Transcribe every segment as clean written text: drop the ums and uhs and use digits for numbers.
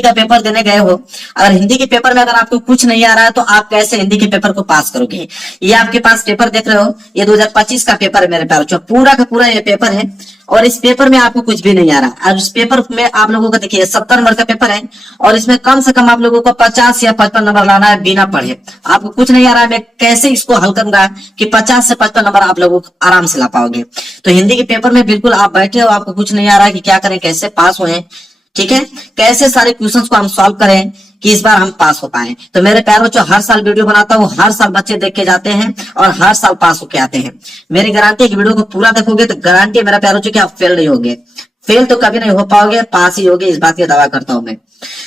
हिंदी का पेपर देने गए हो, अगर हिंदी के पेपर में अगर आपको कुछ नहीं आ रहा है तो आप कैसे हिंदी के पेपर को पास करोगे। ये आपके पास पेपर देख रहे हो, ये 2025 का पेपर है मेरे प्यारों, जो पूरा का पूरा ये पेपर है और इस पेपर में आपको कुछ भी नहीं आ रहा। और इस पेपर में आप लोगों का देखिए 70 नंबर का पेपर है और इसमें कम से कम आप लोगों को 50 या 55 नंबर लाना है बिना पढ़े। आपको कुछ नहीं आ रहा है, मैं कैसे इसको हल करूंगा कि 50 से 55 नंबर आप लोग आराम से ला पाओगे। तो हिंदी के पेपर में बिल्कुल आप बैठे हो, आपको कुछ नहीं आ रहा है कि क्या करें, कैसे पास होए, ठीक है, कैसे सारे क्वेश्चंस को हम सॉल्व करें कि इस बार हम पास हो पाए। तो मेरे प्यारे बच्चों, हर साल वीडियो बनाता हूँ, हर साल बच्चे देख के जाते हैं और हर साल पास होके आते हैं। मेरी गारंटी है कि वीडियो को पूरा देखोगे तो गारंटी है मेरा प्यारे बच्चों कि आप फेल नहीं होगे, फेल तो कभी नहीं हो पाओगे, पास ही होगे, इस बात की दावा करता हूं मैं।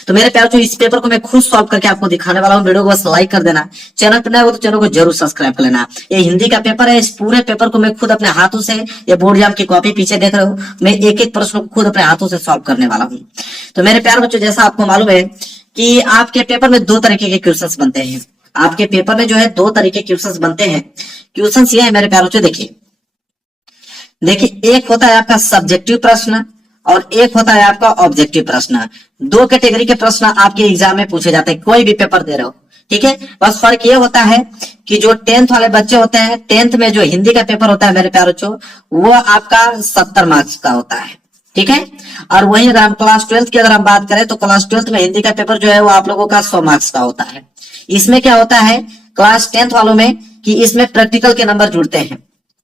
तो मेरे प्यारे बच्चों, इस पेपर को मैं खुद सॉल्व करके आपको दिखाने वाला हूँ। वीडियो को बस लाइक कर देना, चैनल पर नए हो तो चैनल को जरूर सब्सक्राइब कर लेना। ये हिंदी का पेपर है, इस पूरे पेपर को मैं खुद अपने हाथों से, ये बोर्ड एग्जाम की कॉपी पीछे देख रहे हो, मैं एक एक प्रश्न को खुद अपने हाथों से सॉल्व करने वाला हूँ। तो मेरे प्यारे बच्चों, जैसा आपको मालूम है कि आपके पेपर में दो तरीके के क्वेश्चंस बनते हैं। आपके पेपर में जो है दो तरीके के क्वेश्चंस बनते हैं। क्वेश्चंस ये है मेरे प्यारे बच्चों, देखिए एक होता है आपका सब्जेक्टिव प्रश्न और एक होता है आपका ऑब्जेक्टिव प्रश्न। दो कैटेगरी के प्रश्न आपके एग्जाम में पूछे जाते हैं, कोई भी पेपर दे रहे हो, ठीक है। बस फर्क ये होता है कि जो 10th वाले बच्चे होते हैं, 10th में जो हिंदी का पेपर होता है मेरे प्यारे बच्चों, वो आपका 70 मार्क्स का होता है, ठीक है। और वही अगर हम क्लास 12th की अगर हम बात करें तो क्लास 12th में हिंदी का पेपर जो है वो आप लोगों का 100 मार्क्स का होता है। इसमें क्या होता है क्लास 10th वालों में कि इसमें प्रैक्टिकल के नंबर जुड़ते हैं,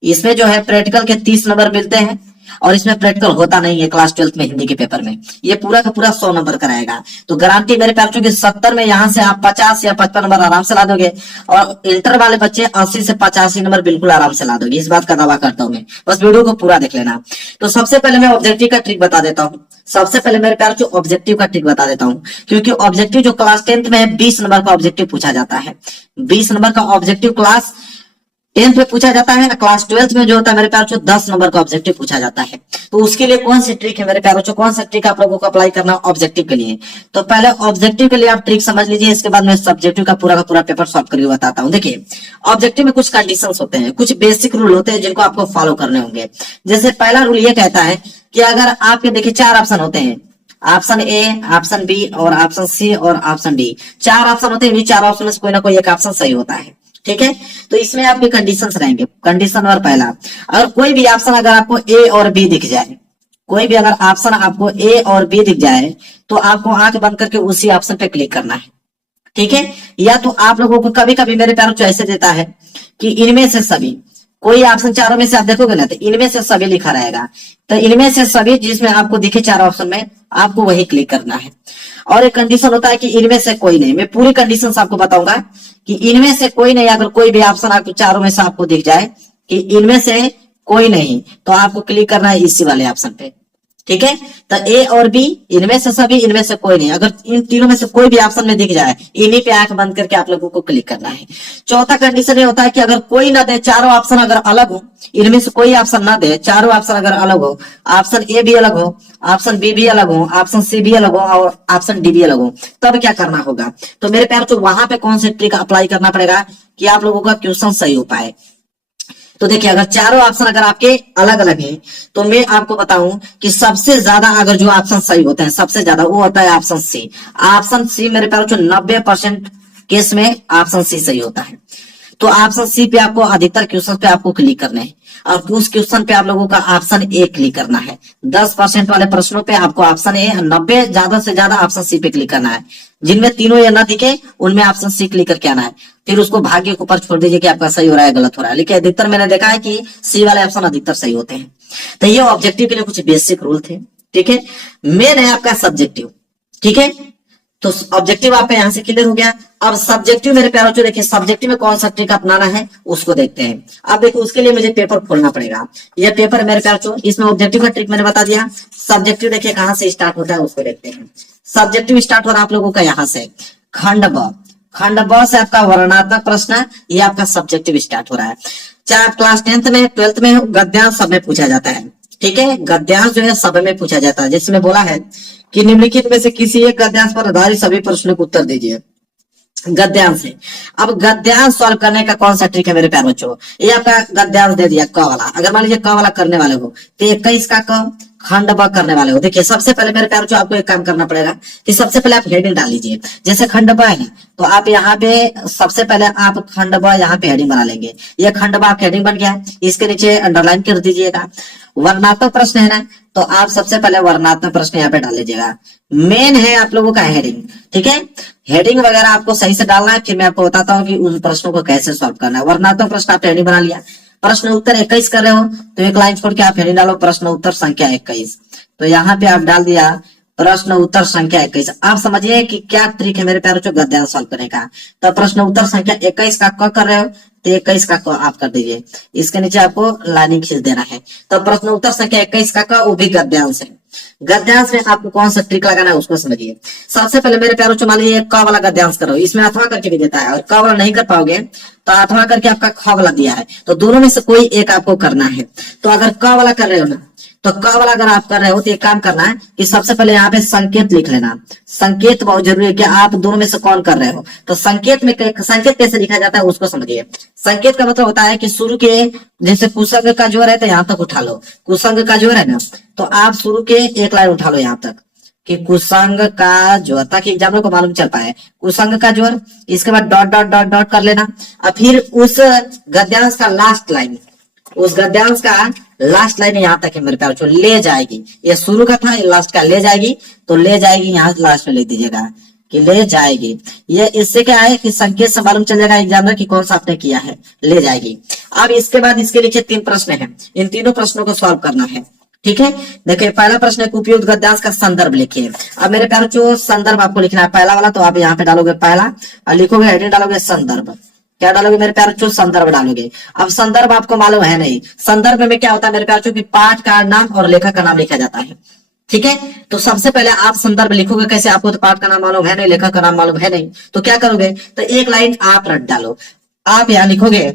इसमें जो है प्रैक्टिकल के 30 नंबर मिलते हैं और इसमें प्रैक्टिकल होता नहीं है क्लास 12th में हिंदी के पेपर में। ये पूरा का पूरा 100 नंबर कराएगा। तो गारंटी मेरे प्यारे बच्चों की 70 में यहाँ से आप 50 या 55 नंबर आराम से ला दोगे और इंटर वाले बच्चे 80 से 85 नंबर बिल्कुल आराम से ला दोगे, इस बात का दावा करता हूं मैं। बस वीडियो को पूरा देख लेना। तो सबसे पहले मैं ऑब्जेक्टिव का ट्रिक बता देता हूँ। सबसे पहले मेरे प्यारे बच्चों ऑब्जेक्टिव का ट्रिक बता देता हूँ, क्योंकि ऑब्जेक्टिव जो क्लास 10th में है 20 नंबर का ऑब्जेक्टिव पूछा जाता है। 20 नंबर का ऑब्जेक्टिव क्लास 10th में पूछा जाता है। क्लास 12th में जो होता है मेरे प्यारे बच्चों 10 नंबर का ऑब्जेक्टिव पूछा जाता है। तो उसके लिए कौन सी ट्रिक है मेरे प्यारे बच्चों, कौन सा ट्रिक आप लोगों को अप्लाई करना ऑब्जेक्टिव के लिए। तो पहले ऑब्जेक्टिव के लिए आप ट्रिक समझ लीजिए, इसके बाद मैं सब्जेक्टिव का पूरा पेपर सॉल्व करके बताता हूँ। देखिए ऑब्जेक्टिव में कुछ कंडीशंस होते हैं, कुछ बेसिक रूल होते हैं जिनको आपको फॉलो करने होंगे। जैसे पहला रूल ये कहता है कि अगर आपके देखिए 4 ऑप्शन होते हैं, ऑप्शन ए, ऑप्शन बी और ऑप्शन सी और ऑप्शन डी, 4 ऑप्शन होते हैं। 4 ऑप्शन में से कोई ना कोई एक ऑप्शन सही होता है, ठीक है। तो इसमें आपके कंडीशंस रहेंगे। कंडीशन नंबर पहला, अगर कोई भी ऑप्शन अगर आपको ए और बी दिख जाए, कोई भी अगर ऑप्शन आपको ए और बी दिख जाए तो आपको आंख बंद करके उसी ऑप्शन पे क्लिक करना है, ठीक है। या तो आप लोगों को कभी कभी मेरे प्यारों ऐसे देता है कि इनमें से सभी, कोई ऑप्शन चारों में से आप देखोगे ना तो इनमें से सभी लिखा रहेगा, तो इनमें से सभी जिसमें आपको दिखे 4 ऑप्शन में आपको वही क्लिक करना है। और एक कंडीशन होता है कि इनमें से कोई नहीं। मैं पूरी कंडीशन आपको बताऊंगा कि इनमें से कोई नहीं, अगर कोई भी ऑप्शन आपको चारों में से आपको दिख जाए कि इनमें से कोई नहीं तो आपको क्लिक करना है इसी वाले ऑप्शन पे, ठीक है। तो ए और बी, इनमें से सभी, इनमें से कोई नहीं, अगर इन तीनों में से कोई भी ऑप्शन में दिख जाए इन्हीं पे आंख बंद करके आप लोगों को क्लिक करना है। चौथा कंडीशन ये होता है कि अगर कोई ना दे, चारों ऑप्शन अगर अलग हो, इनमें से कोई ऑप्शन ना दे, चारों ऑप्शन अगर अलग हो, ऑप्शन ए भी अलग हो, ऑप्शन बी भी अलग हो, ऑप्शन सी भी अलग हो और ऑप्शन डी भी अलग हो, तब क्या करना होगा। तो मेरे प्यारे तो वहां पे कौन सी ट्रिक अप्लाई करना पड़ेगा कि आप लोगों का क्वेश्चन सही हो पाए। तो देखिए अगर चारों ऑप्शन अगर आपके अलग अलग हैं तो मैं आपको बताऊं कि सबसे ज्यादा अगर जो ऑप्शन सही होते हैं सबसे ज्यादा वो होता है ऑप्शन सी। ऑप्शन सी मेरे प्यारे 90% केस में ऑप्शन सी सही होता है। तो ऑप्शन सी पे आपको अधिकतर क्वेश्चन पे आपको क्लिक करना है और उस क्वेश्चन पे आप लोगों का ऑप्शन ए क्लिक करना है। 10% वाले प्रश्नों पे आपको ऑप्शन ए, 90 ज्यादा से ज्यादा ऑप्शन सी पे क्लिक करना है। जिनमें तीनों ये ना दिखे उनमें ऑप्शन सी क्लिक करके आना है, फिर उसको भाग्य के ऊपर छोड़ दीजिए कि आपका सही हो रहा है गलत हो रहा है। लेकिन अधिकतर मैंने देखा है कि सी वाले ऑप्शन अधिकतर सही होते हैं। तो ये ऑब्जेक्टिव के लिए कुछ बेसिक रूल थे, ठीक है। मेन है आपका सब्जेक्टिव, ठीक है। तो ऑब्जेक्टिव आपका यहाँ से क्लियर हो गया। अब सब्जेक्टिव मेरे प्यारों जो देखिए सब्जेक्टिव में कौन सा ट्रिक अपनाना है उसको देखते हैं। अब देखो उसके लिए मुझे पेपर खोलना पड़ेगा। ये पेपर मेरे प्यारों इसमें ऑब्जेक्टिव का ट्रिक मैंने बता दिया। सब्जेक्टिव देखिए कहां से स्टार्ट होता है उसको देखते हैं। सब्जेक्टिव स्टार्ट हो रहा है आप लोगों का यहाँ से खंड ब, खंड ब से आपका वर्णनात्मक प्रश्न, ये आपका सब्जेक्टिव स्टार्ट हो रहा है। चाहे आप क्लास 10th में 12th में गद्यांश सब में पूछा जाता है, ठीक है। गद्यांश जो है सब में पूछा जाता है, जिसमें बोला है कि निम्नलिखित में से किसी एक गद्यांश पर आधारित सभी प्रश्नों को उत्तर दीजिए। गद्यांश है। अब गद्यांश सॉल्व करने का कौन सा ट्रिक है मेरे प्यारे बच्चों, ये आपका गद्यांश दे दिया क वाला। अगर मान लीजिए क वाला करने वाले हो तो 21 का क, खंड ब करने वाले हो। देखिए सबसे पहले मेरे प्यार, जो आपको एक काम करना पड़ेगा कि सबसे पहले आप हेडिंग डाल लीजिए। जैसे खंड ब है ना, तो आप यहाँ पे सबसे पहले आप खंड ब यहाँ पे हेडिंग बना लेंगे। ये खंड ब आप हेडिंग बन गया, इसके नीचे अंडरलाइन कर दीजिएगा। वर्णात्मक प्रश्न है ना, तो आप सबसे पहले वर्णात्मक प्रश्न यहाँ पे डाल लीजिएगा। मेन है आप लोगों का हेडिंग, ठीक है। हेडिंग वगैरह आपको सही से डालना है, फिर मैं आपको बताता हूँ कि उन प्रश्नों को कैसे सॉल्व करना है। वर्णात्मक प्रश्न आप हेडिंग बना लिया। प्रश्न उत्तर 21 कर रहे हो तो एक लाइन छोड़ के आप हेडिंग डालो प्रश्न उत्तर संख्या 21। तो यहाँ पे आप डाल दिया प्रश्न उत्तर संख्या 21। आप समझिए कि क्या ट्रिक है मेरे प्यारों, गद्यांश सॉल्व करने का। तो प्रश्न उत्तर संख्या 21 का क कर रहे हो तो 21 का क आप कर दीजिए। इसके नीचे आपको लाइनिंग खींच देना है। तो प्रश्न उत्तर संख्या 21 का क वो भी गद्यांश है। गद्यांश में आपको कौन सा ट्रिक लगाना है उसको समझिए। सबसे पहले मेरे प्यारों, मान लीजिए क वाला गद्यांश करो, इसमें अथवा करके भी देता है, और क वाला नहीं कर पाओगे तो अथवा करके आपका ख वाला दिया है, तो दोनों में से कोई एक आपको करना है। तो अगर क वाला कर रहे हो ना, तो क वाला अगर आप कर रहे हो तो एक काम करना है कि सबसे पहले यहाँ पे संकेत लिख लेना। संकेत बहुत जरूरी है कि आप दोनों में से कौन कर रहे हो। तो संकेत में संकेत कैसे लिखा जाता है उसको समझिए। संकेत का मतलब होता है कि शुरू के, जैसे कुसंग का जोर है तो यहाँ तक उठा लो, कुसंग का जोर है ना, तो आप शुरू के एक लाइन उठा लो यहाँ तक कि कुसंग का जोर, ताकि एग्जामिनर को मालूम चल पाए कुसंग का जोर। इसके बाद डॉट डॉट डॉट डॉट कर लेना, और फिर उस गद्यांश का लास्ट लाइन, उस गद्यांश का लास्ट लाइन यहाँ तक है मेरे प्यार, ले जाएगी। ये शुरू का था, ये लास्ट का ले जाएगी, तो ले जाएगी यहाँ लास्ट में लिख दीजिएगा कि ले जाएगी। ये इससे क्या है कि संकेत से मालूम चल जाएगा एग्जामिनर कि कौन सा आपने किया है, ले जाएगी। अब इसके बाद इसके नीचे 3 प्रश्न हैं, इन तीनों प्रश्नों को सॉल्व करना है, ठीक है। देखिए पहला प्रश्न है उपयुक्त गद्यांश का संदर्भ लिखिए। अब मेरे प्यार जो संदर्भ आपको लिखना है पहला वाला, तो आप यहाँ पे डालोगे पहला और लिखोगे हेडिंग डालोगे संदर्भ। क्या डालोगे मेरे प्यार, संदर्भ डालोगे। अब संदर्भ आपको मालूम है नहीं, संदर्भ में क्या होता है मेरे प्यार, कि पाठ का नाम और लेखक का नाम लिखा जाता है, ठीक है। तो सबसे पहले आप संदर्भ लिखोगे कैसे, आपको तो पाठ का नाम मालूम है नहीं, लेखक का नाम मालूम है नहीं, तो क्या करोगे, तो एक लाइन आप रट डालो। आप यहाँ लिखोगे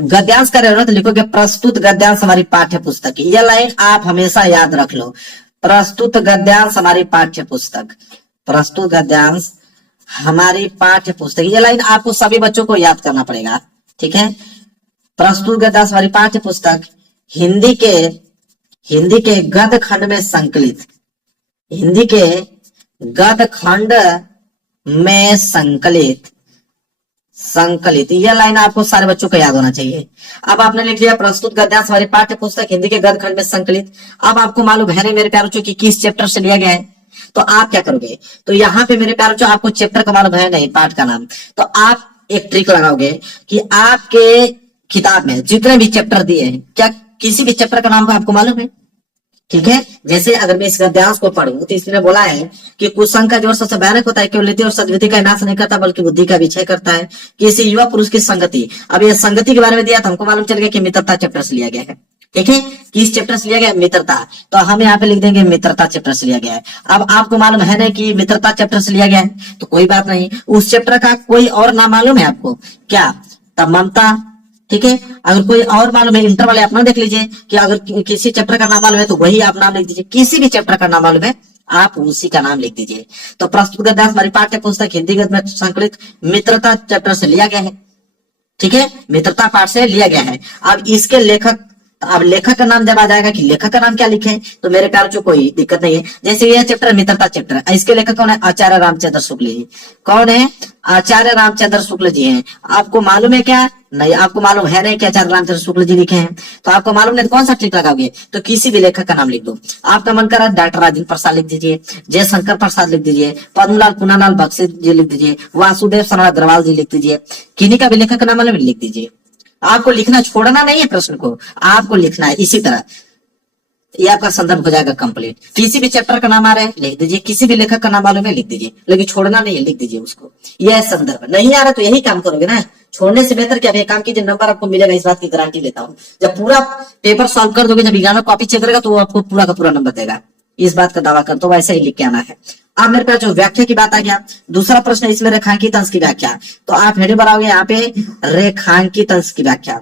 गद्यांश कर रहे हो तो लिखोगे प्रस्तुत गद्यांश हमारी पाठ्य पुस्तक की। यह लाइन आप हमेशा याद रख लो, प्रस्तुत गद्यांश हमारी पाठ्य पुस्तक, प्रस्तुत गद्यांश हमारी पाठ्य पुस्तक। ये लाइन आपको सभी बच्चों को याद करना पड़ेगा, ठीक है। प्रस्तुत गद्यांश हमारी पाठ्य पुस्तक हिंदी के गद्य खंड में संकलित, हिंदी के गद्य खंड में संकलित। यह लाइन आपको सारे बच्चों को याद होना चाहिए। अब आपने लिख लिया प्रस्तुत गद्यांश हमारी पाठ्य पुस्तक हिंदी के गद्य खंड में संकलित। अब आपको मालूम है नहीं मेरे प्यारों की किस चैप्टर से लिया गया है, तो आप क्या करोगे, तो यहाँ पे मेरे प्यारों आपको चैप्टर का मालूम है नहीं, पाठ का नाम, तो आप एक ट्रिक लगाओगे कि आपके किताब में जितने भी चैप्टर दिए हैं, क्या किसी भी चैप्टर का नाम का आपको मालूम है, ठीक है। जैसे अगर मैं इस गद्यांश को पढ़ूं तो इसमें बोला है कि कुसंग का जोर सबसे भयानक होता है, केवल नीति और सद्विधि का नाश नहीं करता बल्कि बुद्धि का विषय करता है। किसी युवा पुरुष की संगति, अब ये संगति के बारे में दिया था, हमको मालूम चल गया कि मित्रता चैप्टर से लिया गया है, ठीक है। किस चैप्टर से लिया गया, मित्रता, तो हम यहाँ पे लिख देंगे मित्रता चैप्टर से लिया गया है। अब आपको मालूम है ना कि मित्रता चैप्टर से लिया गया है, तो कोई बात नहीं, उस चैप्टर का कोई और नाम मालूम है आपको क्या, तब ममता, ठीक है। अगर कोई और मालूम है, इंटर वाले अपना देख लीजिए कि अगर किसी चैप्टर का नाम मालूम है तो वही आप नाम लिख दीजिए, किसी भी चैप्टर का नाम मालूम है आप उसी का नाम लिख दीजिए। तो प्रस्तुत गद्यांश हमारी पाठ्य पुस्तक हिंदी गद्य में संकलित मित्रता चैप्टर से लिया गया है, ठीक है, मित्रता पाठ से लिया गया है। अब इसके लेखक, अब लेखक का नाम जब आ जाएगा कि लेखक का नाम क्या लिखे, तो मेरे प्यार को कोई दिक्कत नहीं है। जैसे ये चैप्टर मित्रता चैप्टर है, इसके लेखक कौन है, आचार्य रामचंद्र शुक्ल जी। कौन है, आचार्य रामचंद्र शुक्ल जी हैं। आपको मालूम है क्या, नहीं, आपको मालूम है नहीं कि आचार्य रामचंद्र शुक्ल जी लिखे हैं, तो आपको मालूम नहीं तो कौन सा ट्रिक लगाओगे, तो किसी भी लेखक का नाम लिख दो। आपका मन कर रहा है डॉक्टर राजेंद्र प्रसाद लिख दीजिए, जयशंकर प्रसाद लिख दीजिए, पद्मलाल पूनालाल बख्शी जी लिख दीजिए, वासुदेव शरण अग्रवाल जी लिख दीजिए, किन्हीं का भी लेखक का नाम मालूम लिख दीजिए। आपको लिखना, छोड़ना नहीं है प्रश्न को, आपको लिखना है इसी तरह, ये आपका संदर्भ हो जाएगा कंप्लीट। किसी भी चैप्टर का नाम आ रहा है लिख दीजिए, किसी भी लेखक का नाम मालूम है लिख दीजिए, लेकिन छोड़ना नहीं है, लिख दीजिए उसको। यह संदर्भ नहीं आ रहा तो यही काम करोगे ना, छोड़ने से बेहतर क्या, काम कीजिए, नंबर आपको मिलेगा, इस बात की गारंटी लेता हूँ। जब पूरा पेपर सॉल्व कर दोगे, जब एग्जाम कॉपी चेक करेगा तो वो आपको पूरा का पूरा नंबर देगा, इस बात का दावा कर दो, वैसे ही लिख के आना है। अब मेरे पास जो व्याख्या की बात आ गया, दूसरा प्रश्न इसमें रेखांकित अंश की व्याख्या, तो आप हेडिंग बनाओगे यहाँ पे रेखांकित अंश की व्याख्या,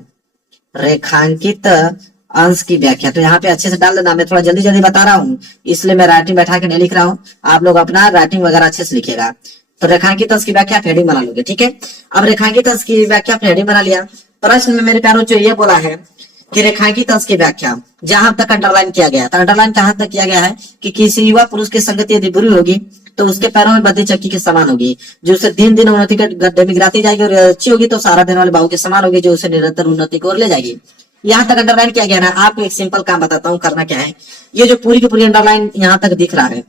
रेखांकित अंश की व्याख्या। तो यहाँ पे अच्छे से डाल देना, मैं थोड़ा जल्दी जल्दी बता रहा हूँ इसलिए मैं राइटिंग बैठा के नहीं लिख रहा हूँ, आप लोग अपना राइटिंग वगैरह अच्छे से लिखिएगा। तो रेखांकित अंश की व्याख्या हेडिंग बना लोगे, ठीक है। अब रेखांकित अंश की व्याख्या हेडिंग बना लिया। प्रश्न में मेरे प्यारों जो ये बोला है कि रेखांकित अंश की व्याख्या जहां तक अंडरलाइन किया गया है, तो अंडरलाइन कहां तक किया गया है कि किसी युवा पुरुष की संगति यदि बुरी होगी तो उसके पैरों में बद्धी चक्की के समान होगी, जो उसे दिन दिन उन्नति के गड्ढे में गिराती जाएगी, और अच्छी होगी तो सहारा देने वाले बाहु के समान होगी, जो उसे निरंतर उन्नति की ओर ले जाएगी। यहाँ तक अंडरलाइन किया गया ना। आपको एक सिंपल काम बताता हूँ, करना क्या है, ये जो पूरी की पूरी अंडरलाइन यहाँ तक दिख रहा है,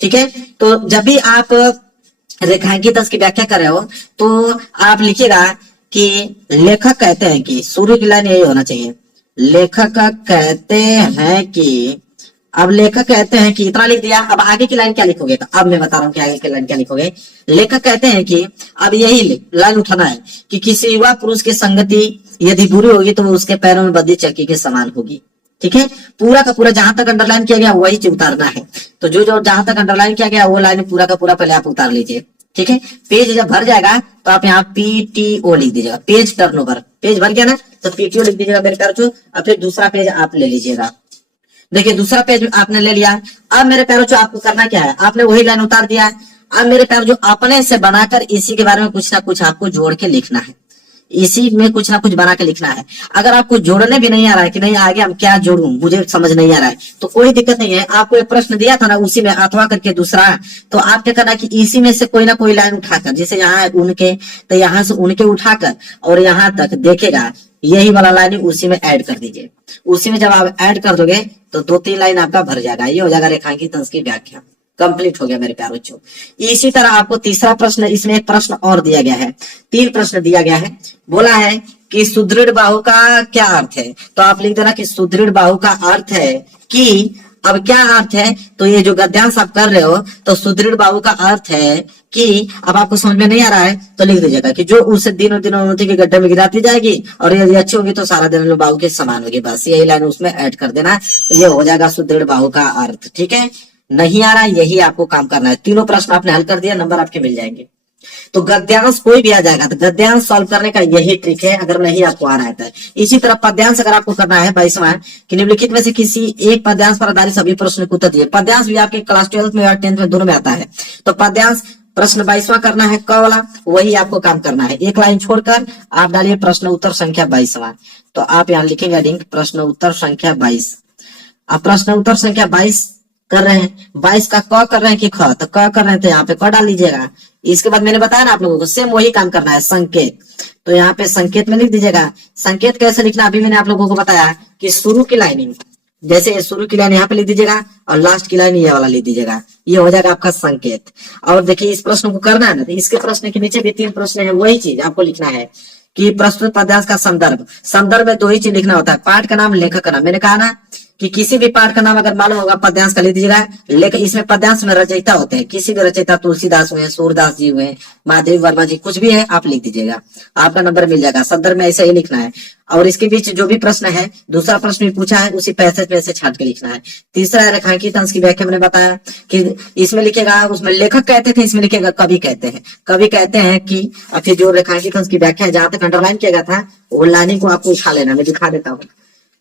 ठीक है, तो जब भी आप रेखांकित अंश की व्याख्या कर रहे हो तो आप लिखिएगा कि लेखक कहते हैं कि, शुरू की लाइन यही होना चाहिए, लेखक कहते हैं कि, अब लेखक कहते हैं कि इतना लिख दिया, अब आगे की लाइन क्या लिखोगे, तो अब मैं बता रहा हूँ कि आगे की लाइन क्या लिखोगे। लेखक कहते हैं कि, अब यही लाइन उठाना है कि किसी युवा पुरुष की संगति यदि बुरी होगी तो वो उसके पैरों में बद्धी चक्की के समान होगी, ठीक है। पूरा का पूरा जहां तक अंडरलाइन किया गया वही चीज उतारना है, तो जो जो जहां तक अंडरलाइन किया गया वो लाइन पूरा का पूरा पहले आप उतार लीजिए, ठीक है। पेज जब भर जाएगा तो आप यहाँ पीटीओ लिख दीजिएगा, पेज टर्नओवर, पेज भर गया ना तो पीटीओ लिख दीजिएगा मेरे प्यारों, और फिर दूसरा पेज आप ले लीजिएगा। देखिए दूसरा पेज आपने ले लिया। अब मेरे प्यारों आपको करना क्या है, आपने वही लाइन उतार दिया। अब मेरे प्यारों अपने से बनाकर इसी के बारे में कुछ ना कुछ आपको जोड़ के लिखना है, इसी में कुछ ना कुछ बना के लिखना है। अगर आपको जोड़ने भी नहीं आ रहा है कि नहीं आगे हम क्या जोड़ूं, मुझे समझ नहीं आ रहा है, तो कोई दिक्कत नहीं है। आपको एक प्रश्न दिया था ना, उसी में अथवा करके दूसरा, तो आप क्या करना कि इसी में से कोई ना कोई लाइन उठाकर, जैसे यहाँ है उनके, तो यहाँ से उनके उठाकर और यहाँ तक देखेगा यही वाला लाइन उसी में ऐड कर दीजिए। उसी में जब आप ऐड कर दोगे तो 2-3 लाइन आपका भर जाएगा, ये हो जाएगा रेखांकित अंश की व्याख्या। कंप्लीट हो गया मेरे प्यारे बच्चों। इसी तरह आपको तीसरा प्रश्न, इसमें एक प्रश्न और दिया गया है, 3 प्रश्न दिया गया है। बोला है कि सुदृढ़ बाहु का क्या अर्थ है, तो आप लिख देना कि सुदृढ़ बाहु का अर्थ है कि, अब क्या अर्थ है, तो ये जो गद्यांश आप कर रहे हो तो सुदृढ़ बाहु का अर्थ है कि, अब आपको समझ में नहीं आ रहा है तो लिख दीजिएगा कि जो उसे दिनों दिनों उन्नति के गड्ढे में गिराती जाएगी और यदि अच्छी होगी तो सारा दिन बाहु के समान होगी, बस यही लाइन उसमें ऐड कर देना, तो ये हो जाएगा सुदृढ़ बाहु का अर्थ, ठीक है। नहीं आ रहा यही आपको काम करना है। तीनों प्रश्न आपने हल कर दिया, नंबर आपके मिल जाएंगे। तो गद्यांश कोई भी आ जाएगा, तो गद्यांश सॉल्व करने का यही ट्रिक है, अगर नहीं आपको आ रहा है तो। इसी तरह पद्यांश अगर आपको करना है 22वां, कि निम्नलिखित में से किसी एक पद्यांश पर आधारित सभी प्रश्न को उत्तर दिए। पद्यांश भी आपके क्लास 12 में और 10th में दोनों में आता है, तो पद्यांश प्रश्न 22वां करना है, क वाला, वही आपको काम करना है। एक लाइन छोड़कर आप डालिए प्रश्न उत्तर संख्या 22वां, तो आप यहाँ लिखेंगे लिंक प्रश्न उत्तर संख्या 22। आप प्रश्न उत्तर संख्या 22 कर रहे हैं, 22 का क कर रहे हैं कि ख, तो क कर रहे हैं तो यहाँ पे क डाल लीजिएगा। इसके बाद मैंने बताया ना आप लोगों को सेम वही काम करना है, संकेत, तो यहाँ पे संकेत में लिख दीजिएगा। संकेत कैसे लिखना अभी मैंने आप लोगों को बताया कि शुरू की लाइनिंग, जैसे शुरू की लाइन यहाँ पे लिख दीजिएगा और लास्ट की लाइन ये वाला लिख दीजिएगा, ये हो जाएगा आपका संकेत। और देखिए इस प्रश्न को करना है ना, तो इसके प्रश्न के नीचे भी 3 प्रश्न है, वही चीज आपको लिखना है कि प्रस्तुत पद्यांश का संदर्भ। संदर्भ में 2 ही चीज लिखना होता है, पाठ का नाम, लेखक का नाम। मैंने कहा ना कि किसी भी पाठ का नाम अगर मालूम होगा पद्यांश का लिख दीजिएगा, लेकिन इसमें पद्यांश में रचयिता होते हैं, किसी भी रचयिता, तुलसीदास हुए, सूरदास जी हुए, महादेव वर्मा जी, कुछ भी है आप लिख दीजिएगा, आपका नंबर मिल जाएगा। संदर्भ में ऐसा ही लिखना है। और इसके बीच जो भी प्रश्न है, दूसरा प्रश्न भी पूछा है, उसी पैसेज में से छाट के लिखना है। तीसरा है रेखांकित अंश की व्याख्या, मैंने बताया कि इसमें लिखेगा, उसमें लेखक कहते थे, इसमें लिखेगा कवि कहते हैं। कवि कहते हैं कि, अब फिर जो रेखांकित अंश की व्याख्या है जहां तक अंडरलाइन किया गया था वो लाइनिंग को आपको उठा लेना, मैं दिखा देता हूँ,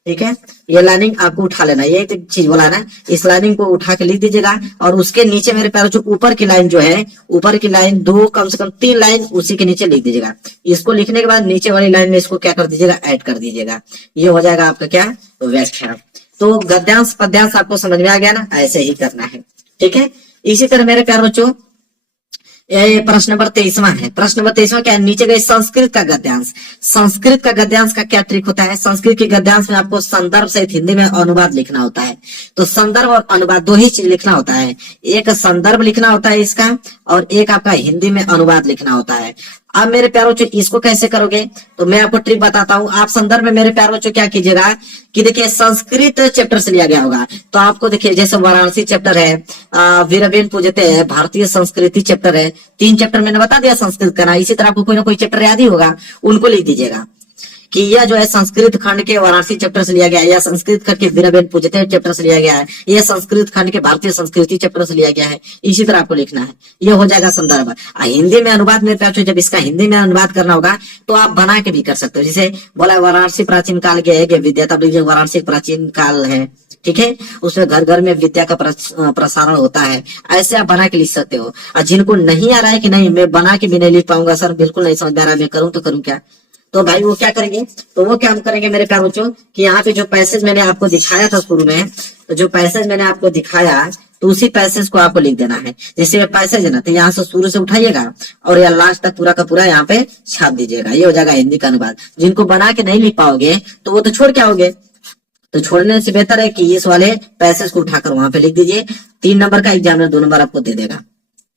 ठीक है। ये लाइनिंग आपको उठा लेना, ये चीज बोला ना, इस लाइनिंग को उठा के लिख दीजिएगा। और उसके नीचे मेरे प्यारे जो ऊपर की लाइन जो है, ऊपर की लाइन 2 कम से कम 3 लाइन उसी के नीचे लिख दीजिएगा। इसको लिखने के बाद नीचे वाली लाइन में इसको क्या कर दीजिएगा, ऐड कर दीजिएगा। ये हो जाएगा आपका क्या, व्याख्या। तो गद्यांश पद्यांश आपको समझ में आ गया ना, ऐसे ही करना है, ठीक है। इसी तरह मेरे प्यारे बच्चों ये प्रश्न नंबर 23वां है। प्रश्न नंबर 23वां क्या है, नीचे गए संस्कृत का गद्यांश। संस्कृत का गद्यांश का क्या ट्रिक होता है, संस्कृत के गद्यांश में आपको संदर्भ सहित हिंदी में अनुवाद लिखना होता है। तो संदर्भ और अनुवाद 2 ही चीज लिखना होता है, एक संदर्भ लिखना होता है इसका, और एक आपका हिंदी में अनुवाद लिखना होता है। अब मेरे प्यारे बच्चों इसको कैसे करोगे, तो मैं आपको ट्रिक बताता हूँ। आप संदर्भ में मेरे प्यारे बच्चों क्या कीजिएगा कि देखिए संस्कृत चैप्टर से लिया गया होगा, तो आपको देखिए जैसे वाराणसी चैप्टर है, वीरबेन पूजते है, भारतीय संस्कृति चैप्टर है, 3 चैप्टर मैंने बता दिया संस्कृत का ना। इसी तरह आपको कोई ना कोई चैप्टर याद ही होगा, उनको लिख दीजिएगा कि यह जो है संस्कृत खंड के वाराणसी चैप्टर से लिया गया है, या संस्कृत खंड के वीरबेन पूजते चैप्टर से लिया गया है, यह संस्कृत खंड के भारतीय संस्कृति चैप्टर से लिया गया है। इसी तरह आपको लिखना है, यह हो जाएगा संदर्भ। हिंदी में अनुवाद में जब इसका हिंदी में अनुवाद करना होगा तो आप बना के भी कर सकते हो। जैसे बोला वाराणसी प्राचीन काल के है विद्या, तब लीजिए वाराणसी प्राचीन काल है, ठीक है, उसमें घर घर में विद्या का प्रसारण होता है, ऐसे आप बना के लिख सकते हो। और जिनको नहीं आ रहा है कि नहीं मैं बना के भी नहीं लिख पाऊंगा सर, बिल्कुल नहीं समझ में आ रहा है, मैं करूं तो करूं क्या, तो भाई वो क्या करेंगे, तो वो काम करेंगे मेरे प्यारे बच्चों कि यहाँ पे जो पैसेज मैंने आपको दिखाया था शुरू में, तो जो पैसेज मैंने आपको दिखाया तो उसी पैसेज को आपको लिख देना है। जैसे ये पैसेज है ना, तो यहाँ से शुरू से उठाइएगा और या लास्ट तक पूरा का पूरा यहाँ पे छाप दीजिएगा। ये हो जाएगा हिंदी का अनुवाद। जिनको बना के नहीं लिख पाओगे तो वो तो छोड़ के आओगे, तो छोड़ने से बेहतर है कि इस वाले पैसेज को उठाकर वहां पे लिख दीजिए। 3 नंबर का एग्जामिनर 2 नंबर आपको दे देगा।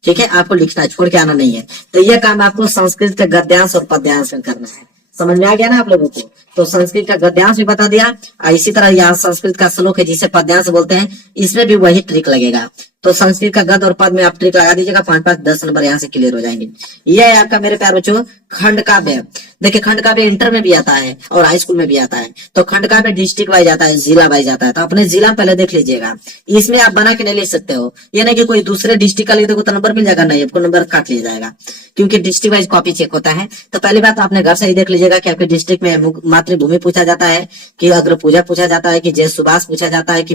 ठीक है, आपको लिखना है, छोड़ के आना नहीं है। तो यह काम आपको संस्कृत के गद्यांश और पद्यांश में करना है। समझ में आ गया ना आप लोगों को? तो संस्कृत का गद्यांश भी बता दिया, और इसी तरह यहाँ संस्कृत का श्लोक है जिसे पद्यांश बोलते हैं, इसमें भी वही ट्रिक लगेगा। तो संस्कृत का गद्य और पद में आप ट्रिक लगा दीजिएगा, 5-5 10 नंबर यहाँ से क्लियर हो जाएंगे। यह है आपका मेरे प्यारे बच्चों खंड काव्य। देखिए खंड काव्य इंटर में भी आता है और हाई स्कूल में भी आता है। तो खंड काव्य डिस्ट्रिक्ट वाइज आता है, जिला वाइज आता है। तो अपने जिला में पहले देख लीजिएगा, इसमें आप बना के नहीं लिख सकते हो। ये नहीं कि कोई दूसरे डिस्ट्रिक्ट का लिख दो तो नंबर मिल जाएगा, नहीं, आपको नंबर काट लिया जाएगा, क्योंकि डिस्ट्रिक्ट वाइज कॉपी चेक होता है। तो पहली बात आपने घर से ही देख लीजिएगा कि आपके डिस्ट्रिक्ट में मातृभूमि पूछा जाता है, कि अग्र पूजा पूछा जाता है, कि जय सुभाष पूछा जाता है, कि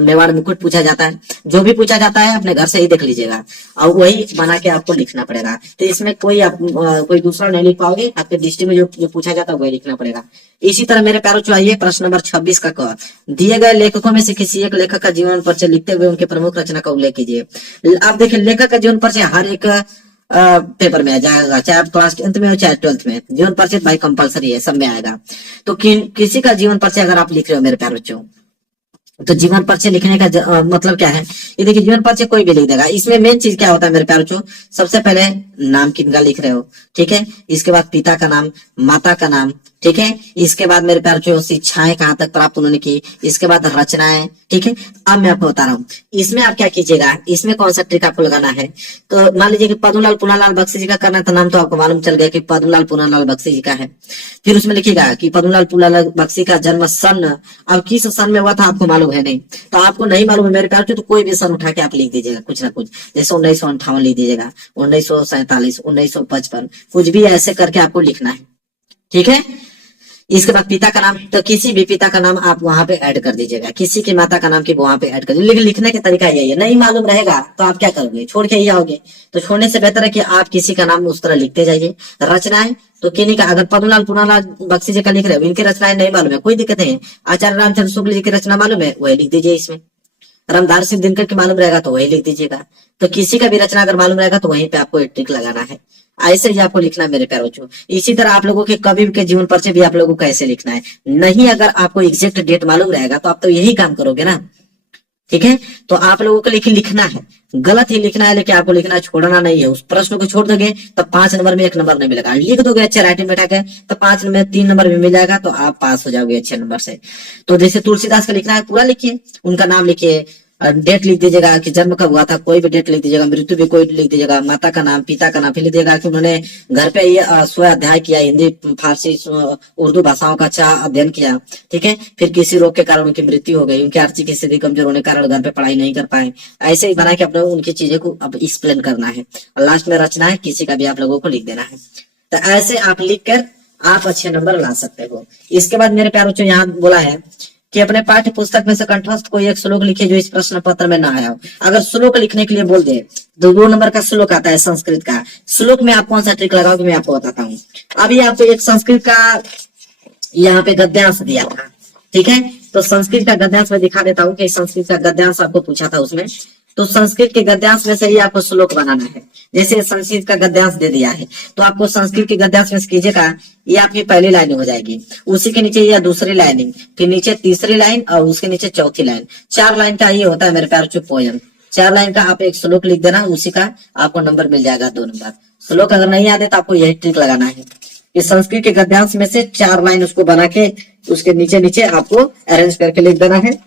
मेवाड़ मुकुट पूछा जाता है। जो भी पूछा जाता है अपने घर से ही देख लीजिएगा और वही बना के आपको लिखना पड़ेगा। तो इसमें कोई दूसरा नहीं लिख पाओगे, आपके डिस्ट्रिक्ट में जो पूछा जाता है वही लिखना पड़ेगा। इसी तरह मेरे प्यारों चाहिए प्रश्न नंबर 26 का क, दिए गए लेखकों में से किसी एक लेखक का जीवन परिचय लिखते हुए उनके प्रमुख रचना का उल्लेख कीजिए। आप देखिए लेखक का जीवन परिचय हर एक पेपर में आ जाएगा, चाहे आप क्लास 10th में हो चाहे 12th में। जीवन परिचय भाई कंपलसरी है, सब में आएगा। तो किसी का जीवन परिचय अगर आप लिख रहे हो मेरे प्यारे बच्चों, तो जीवन परिचय लिखने का मतलब क्या है, ये देखिए जीवन परिचय कोई भी लिख देगा। इसमें मेन चीज क्या होता है मेरे प्यारे बच्चों, सबसे पहले नाम किनका लिख रहे हो, ठीक है, इसके बाद पिता का नाम, माता का नाम, ठीक है, इसके बाद मेरे प्यारे बच्चों शिक्षाएं कहाँ तक प्राप्त उन्होंने की, इसके बाद रचनाएं, ठीक है। अब मैं आपको बता रहा हूँ इसमें आप क्या कीजिएगा, इसमें कौन सा ट्रिक आपको लगाना है। तो मान लीजिए कि पद्मलाल पूनालाल बख्शी जी का करना है, तो नाम तो आपको मालूम चल गया कि पद्मलाल पूनालाल बख्शी जी का है। फिर उसमें लिखिएगा कि पद्मलाल पूनालाल बख्शी का जन्म सन, अब किस सन में हुआ था आपको मालूम है नहीं, तो आपको नहीं मालूम है मेरे प्यारे बच्चों, तो कोई भी सन उठा के आप लिख दीजिएगा कुछ ना कुछ, जैसे 1958 लिख दीजिएगा, 1947, 1955, कुछ भी ऐसे करके आपको लिखना है, ठीक है। इसके बाद पिता का नाम, तो किसी भी पिता का नाम आप वहां पे ऐड कर दीजिएगा, किसी की माता का नाम की वहां पे ऐड कर दीजिए। लेकिन लिखने का तरीका यही है, नहीं मालूम रहेगा तो आप क्या करोगे, छोड़ के ही आओगे। तो छोड़ने से बेहतर है कि आप किसी का नाम उस तरह लिखते जाइए। रचनाएं तो किन्हीं का, अगर पद्मलाल पूनालाल बख्शी जी का लिख रहे हो, इनकी रचनाएं नहीं मालूम है, कोई दिक्कत नहीं है। आचार्य रामचंद्र शुक्ल जी की रचना मालूम है, वही लिख दीजिए इसमें। रामधारी सिंह दिनकर की मालूम रहेगा तो वही लिख दीजिएगा। तो किसी का भी रचना अगर मालूम रहेगा तो वहीं पे आपको एक ट्रिक लगाना है। ऐसे ही आपको लिखना है मेरे प्यारे बच्चों। इसी तरह आप लोगों के कवि के जीवन परिचय भी आप लोगों को ऐसे लिखना है। नहीं अगर आपको एग्जैक्ट डेट मालूम रहेगा तो आप तो यही काम करोगे ना, ठीक है। तो आप लोगों को लेकिन लिखना है, गलत ही लिखना है, लेकिन आपको लिखना है, छोड़ना नहीं है। उस प्रश्न को छोड़ दोगे तो 5 नंबर में 1 नंबर नहीं मिलेगा। लिख दोगे अच्छे राइटिंग बैठा के तो 5 में 3 नंबर भी मिल जाएगा, तो आप पास हो जाओगे अच्छे नंबर से। तो जैसे तुलसीदास का लिखना है पूरा लिखिए, उनका नाम लिखिए, डेट लिख दीजिएगा कि जन्म कब हुआ था, कोई भी डेट लिख दीजिएगा, मृत्यु भी कोई लिख दीजिएगा, माता का नाम, पिता का नाम, फिर लिख दीजिएगा कि उन्होंने घर पे ये स्वाध्याय किया, हिंदी फारसी उर्दू भाषाओं का अच्छा अध्ययन किया, ठीक है। फिर किसी रोग के कारण उनकी मृत्यु हो गई, उनकी आर्थिक स्थिति कमजोर होने के कारण घर पे पढ़ाई नहीं कर पाए। ऐसे ही बना के अपने उनकी चीजें को अब एक्सप्लेन करना है, और लास्ट में रचना है किसी का भी आप लोगों को लिख देना है। तो ऐसे आप लिख कर आप अच्छे नंबर ला सकते हो। इसके बाद मेरे प्यारे बच्चों यहाँ बोला है कि अपने पाठ्य पुस्तक में से कंठस्थ कोई एक श्लोक लिखिए जो इस प्रश्न पत्र में ना आया हो। अगर श्लोक लिखने के लिए बोल दे तो 2 नंबर का श्लोक आता है संस्कृत का। श्लोक में आप कौन सा ट्रिक लगाओगे मैं आपको बताता हूँ। अभी आपको एक संस्कृत का यहाँ पे गद्यांश दिया था, ठीक है। तो संस्कृत का गद्यांश में दिखा देता हूँ कि संस्कृत का गद्यांश आपको पूछा था उसमें। तो संस्कृत के गद्यांश में से ही आपको श्लोक बनाना है। जैसे संस्कृत का गद्यांश दे दिया है तो आपको संस्कृत के गद्यांश में से कीजिएगा, ये आपकी पहली लाइन हो जाएगी, उसी के नीचे यह दूसरी लाइन, फिर नीचे तीसरी लाइन और उसके नीचे चौथी लाइन। 4 लाइन का ये होता है मेरे प्यारे बच्चों पोयम। 4 लाइन का आप एक श्लोक लिख देना, उसी का आपको नंबर मिल जाएगा 2 नंबर। श्लोक अगर नहीं आते तो आपको यही ट्रिक लगाना है कि संस्कृत के गद्यांश में से 4 लाइन उसको बना के उसके नीचे नीचे आपको अरेंज करके लिख देना है,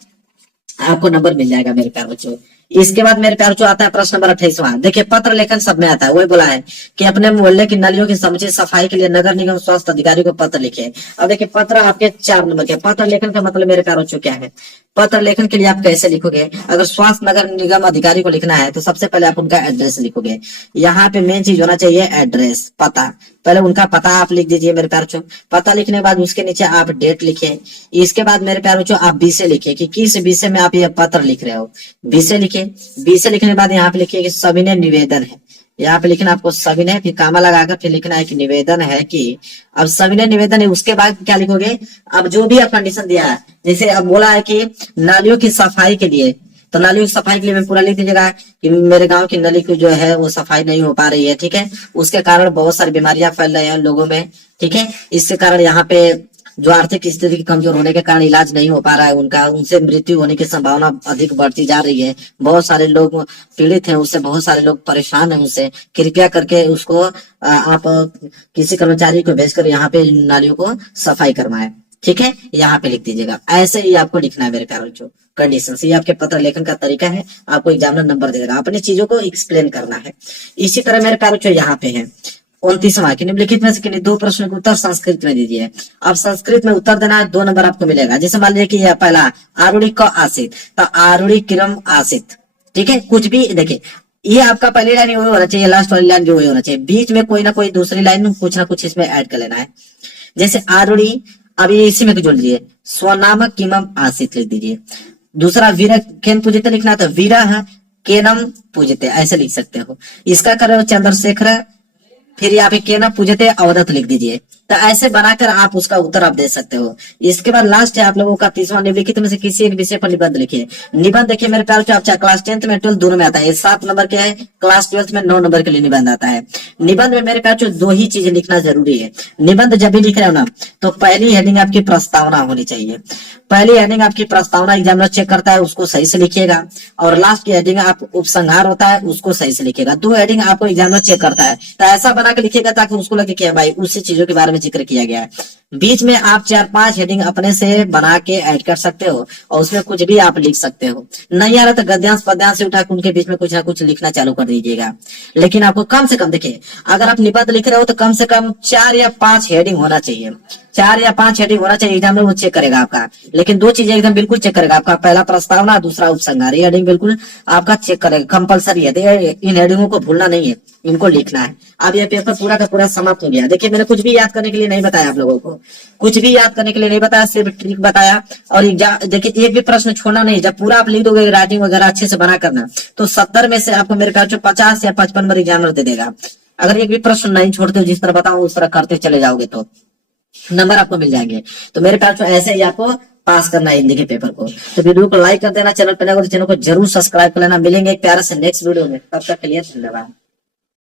आपको नंबर मिल जाएगा मेरे प्यारे बच्चों। इसके बाद मेरे प्यार आता है प्रश्न नंबर 28वां। देखिए पत्र लेखन सब में आता है। वही बोला है कि अपने मोहल्ले की नालियों की समुचित सफाई के लिए नगर निगम स्वास्थ्य अधिकारी को पत्र लिखे। अब देखिए पत्र आपके 4 नंबर के। पत्र लेखन का मतलब मेरे प्यार क्या है, पत्र लेखन के लिए आप कैसे लिखोगे। अगर स्वास्थ्य नगर निगम अधिकारी को लिखना है तो सबसे पहले आप उनका एड्रेस लिखोगे। यहाँ पे मेन चीज होना चाहिए एड्रेस, पता। पहले उनका पता आप लिख दीजिए मेरे प्यार बच्चों। पता लिखने के बाद उसके नीचे आप डेट लिखिए। इसके बाद मेरे प्यार बच्चों आप विषय लिखिए कि किस विषय में आप ये पत्र लिख रहे हो। विषय लिखिए लिखिए। बी से लिखने के बाद यहाँ पे लिखिए कि सविनय निवेदन है। यहाँ पे लिखना आपको सविनय, फिर कामा लगाकर फिर लिखना है कि निवेदन है कि, अब सविनय निवेदन है, उसके बाद क्या लिखोगे, अब जो भी आप कंडीशन दिया है, जैसे अब बोला है कि नालियों की सफाई के लिए, तो नालियों की सफाई के लिए मैं पूरा लिख दीजिएगा कि मेरे गांव की नली की जो है वो सफाई नहीं हो पा रही है, ठीक है, उसके कारण बहुत सारी बीमारियां फैल रही हैं लोगों में, ठीक है, इसके कारण यहाँ पे जो आर्थिक स्थिति कमजोर होने के कारण इलाज नहीं हो पा रहा है उनका, उनसे मृत्यु होने की संभावना अधिक बढ़ती जा रही है, बहुत सारे लोग पीड़ित हैं उससे, बहुत सारे लोग परेशान हैं उससे, कृपया करके उसको आप किसी कर्मचारी को भेजकर यहाँ पे नालियों को सफाई करवाएं, ठीक है, यहाँ पे लिख दीजिएगा। ऐसे ही आपको लिखना है मेरे प्यारे बच्चों, कंडीशन। ये आपके पत्र लेखन का तरीका है, आपको एग्जामिनर नंबर दे देगा, अपनी चीजों को एक्सप्लेन करना है। इसी तरह मेरे प्यारे बच्चों यहाँ पे है 29वां कि निम्नलिखित में से किन्हीं दो प्रश्नों के उत्तर संस्कृत में दीजिए। अब संस्कृत में उत्तर देना है, 2 नंबर आपको मिलेगा। जैसे मान लीजिए कि यह पहला आरुणि क आसित, तो आरुणि किरम आसित, ठीक है, कुछ भी देखिए, ये आपका पहली लाइन वही होना चाहिए, लास्ट वाली लाइन भी वही होना चाहिए, बीच में कोई ना कोई दूसरी लाइन कुछ ना कुछ इसमें ऐड कर लेना है। जैसे आरुणि, अभी इसी में जोड़ लीजिए, स्वनामक किमम आसित लिख दीजिए। दूसरा वीर केन पूजिते लिखना, तो वीरा केनम पूजिते ऐसे लिख सकते हो। इसका करो चंद्रशेखर, फिर यहाँ पे केना पूजते अवधत लिख दीजिए। तो ऐसे बनाकर आप उसका उत्तर आप दे सकते हो। इसके बाद लास्ट है आप लोगों का 30वां, निम्नलिखित में से किसी एक विषय पर निबंध लिखिए। निबंध देखिए मेरे प्यारे, आप चाहे क्लास 10th में 12th दोनों में आता है, 7 नंबर के है, क्लास 12th में 9 नंबर के लिए निबंध आता है। निबंध में मेरे प्यारे 2 ही चीजें लिखना जरूरी है। निबंध जब भी लिख रहे हो ना, तो पहली हेडिंग आपकी प्रस्तावना होनी चाहिए। पहली हेडिंग आपकी प्रस्तावना एग्जामिनर चेक करता है, उसको सही से लिखिएगा, और लास्ट की हेडिंग आप उपसंहार होता है, उसको सही से लिखिएगा। 2 हेडिंग आपको एग्जामिनर चेक करता है, तो ऐसा बना के लिखिएगा ताकि उसको लगे कि भाई उसी चीजों के बारे में जिक्र किया गया है। बीच में आप 4-5 हेडिंग अपने से बना के ऐड कर सकते हो, और उसमें कुछ भी आप लिख सकते हो। नहीं आ रहा तो गद्यांश पद्यांश से उठा के उनके बीच में कुछ ना कुछ लिखना चालू कर दीजिएगा। लेकिन आपको कम से कम देखिए, अगर आप निबंध लिख रहे हो तो कम से कम 4 या 5 हेडिंग होना चाहिए, 4 या 5 हेडिंग होना चाहिए। एग्जाम में वो चेक करेगा आपका, लेकिन 2 चीजें एकदम बिल्कुल चेक करेगा आपका, पहला प्रस्तावना, दूसरा उपसंहार। ये हेडिंग बिल्कुल आपका चेक करेगा, कंपलसरी है, इन हेडिंगों को भूलना नहीं है, इनको लिखना है। अब ये पेपर पूरा का पूरा समाप्त हो गया। देखिए मैंने कुछ भी याद करने के लिए नहीं बताया आप लोगों को, कुछ भी याद करने के लिए नहीं बताया, सिर्फ ट्रिक बताया। और देखिए एक भी प्रश्न छोड़ना नहीं, जब पूरा आप लिख दोगे राइटिंग वगैरह अच्छे से बना करना, तो 70 में से आपको मेरे ख्याल से 50 या 55 नंबर एग्जामिनर दे देगा। अगर एक भी प्रश्न नहीं छोड़ते हो, जिस तरह बताऊं उस तरह करते चले जाओगे तो नंबर आपको मिल जाएंगे। तो मेरे ख्याल से ऐसे ही आपको पास करना है हिंदी के पेपर को। तो वीडियो को लाइक कर देना, चैनल पर नए हो तो चैनल को जरूर सब्सक्राइब कर लेना। मिलेंगे एक प्यारे से नेक्स्ट वीडियो में, तब तक के लिए धन्यवाद।